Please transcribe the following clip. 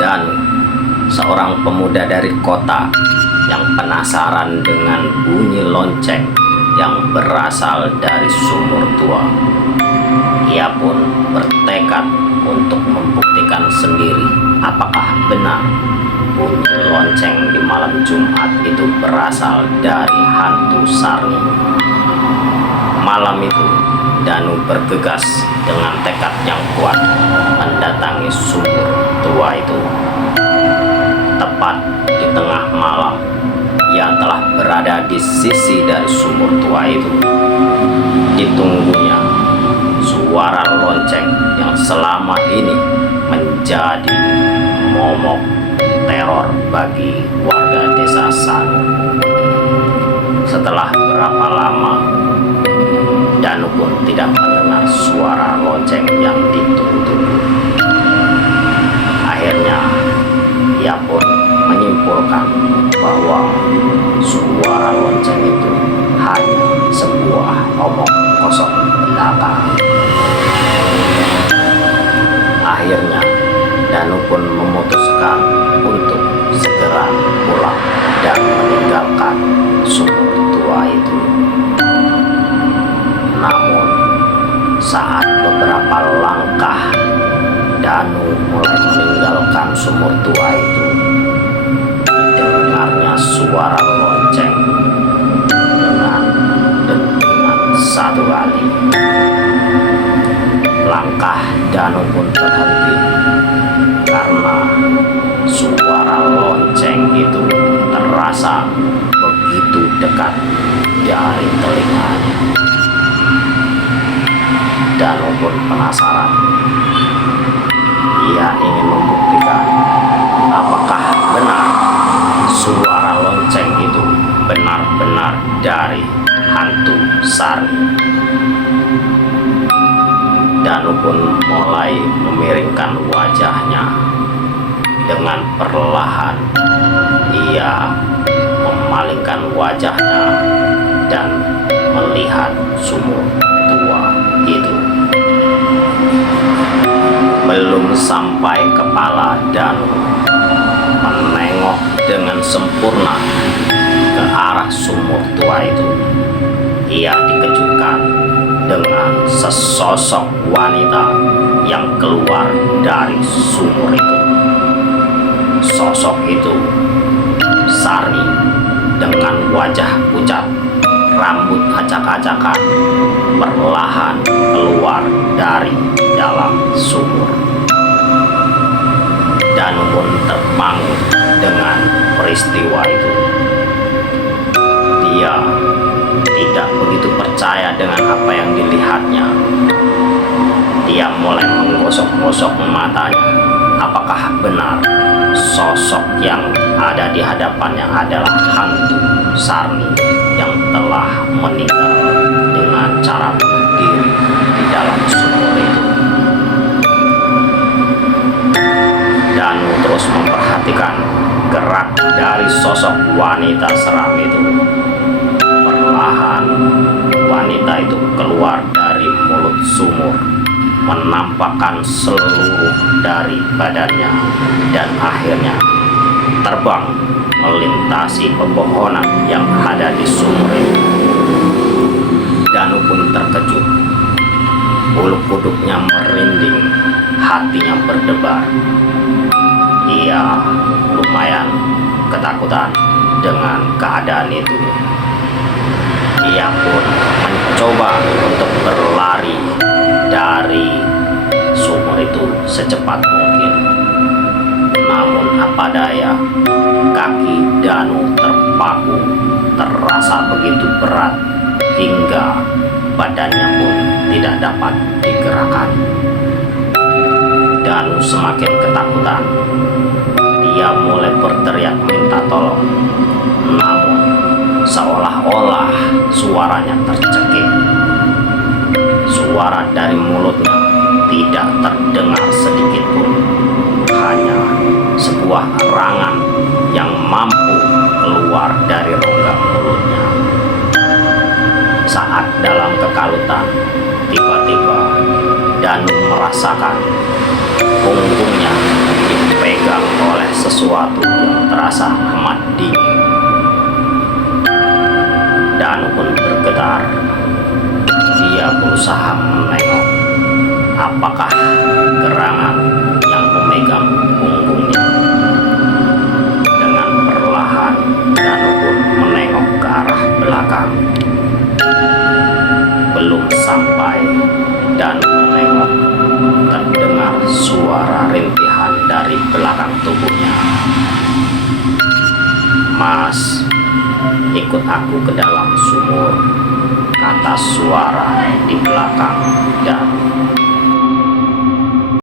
Dan seorang pemuda dari kota yang penasaran dengan bunyi lonceng yang berasal dari sumur tua. Ia pun bertekad untuk membuktikan sendiri apakah benar bunyi lonceng di malam Jumat itu berasal dari hantu Sarni. Malam itu, Danu bergegas dengan tekad yang kuat mendatangi sumur tua itu. Tepat di tengah malam, ia telah berada di sisi dari sumur tua itu. Ditunggunya suara lonceng yang selama ini menjadi momok teror bagi warga desa Sanur. Setelah berapa lama, Danu pun tidak mendengar suara lonceng yang ditunggu-tunggu. Akhirnya, ia pun menyimpulkan bahwa suara lonceng itu hanya sebuah omong kosong belaka. Akhirnya, Danu pun memutuskan untuk segera pulang dan meninggalkan sumur tua itu. Namun, saat beberapa langkah Danu mulai meninggalkan sumur tua itu, didengarnya suara lonceng dengan dentuman satu kali. Langkah Danu pun terhenti karena suara lonceng itu terasa begitu dekat dari telinganya. Danu pun penasaran. Ia ingin membuktikan apakah benar suara lonceng itu benar-benar dari hantu Sarni. Danu pun mulai memiringkan wajahnya. Dengan perlahan ia memalingkan wajahnya dan melihat sumur tua itu. Belum sampai kepala Danu menengok dengan sempurna ke arah sumur tua itu, ia dikejutkan dengan sesosok wanita yang keluar dari sumur itu. Sosok itu Sarni dengan wajah pucat, rambut acak-acakan, perlahan keluar dari dalam sumur. Danu pun terbangun dengan peristiwa itu. Dia tidak begitu percaya dengan apa yang dilihatnya. Dia mulai menggosok-gosok matanya. Apakah benar sosok yang ada di hadapannya adalah hantu Sarni yang telah meninggal dengan cara bunuh diri di dalam sumur itu? Danu terus memperhatikan gerak dari sosok wanita seram itu. Perlahan wanita itu keluar dari mulut sumur, menampakkan seluruh dari badannya, dan akhirnya terbang melintasi pepohonan yang ada di sumur itu. Danu pun terkejut. Bulu kuduknya merinding, hatinya berdebar. Ia lumayan ketakutan dengan keadaan itu. Ia pun mencoba untuk berlari dari sumur itu secepat mungkin. Namun apa daya, kaki Danu terpaku, terasa begitu berat hingga badannya pun tidak dapat digerakkan. Danu semakin ketakutan. Dia mulai berteriak minta tolong. Namun seolah-olah suaranya tercekik. Suara dari mulutnya tidak terdengar sedikit pun. Hanya sebuah erangan yang mampu keluar dari rongga mulutnya. Saat dalam kekalutan, tiba-tiba Danu merasakan punggungnya dipegang sesuatu yang terasa amat dingin. Danu pun bergetar. Dia berusaha menengok apakah gerangan yang memegang punggungnya. Dengan perlahan Danu pun menengok ke arah belakang. Belum sampai Danu menengok, terdengar suara rintihan dari belakang tubuhnya. "Mas, ikut aku ke dalam sumur," kata suara di belakang Danu.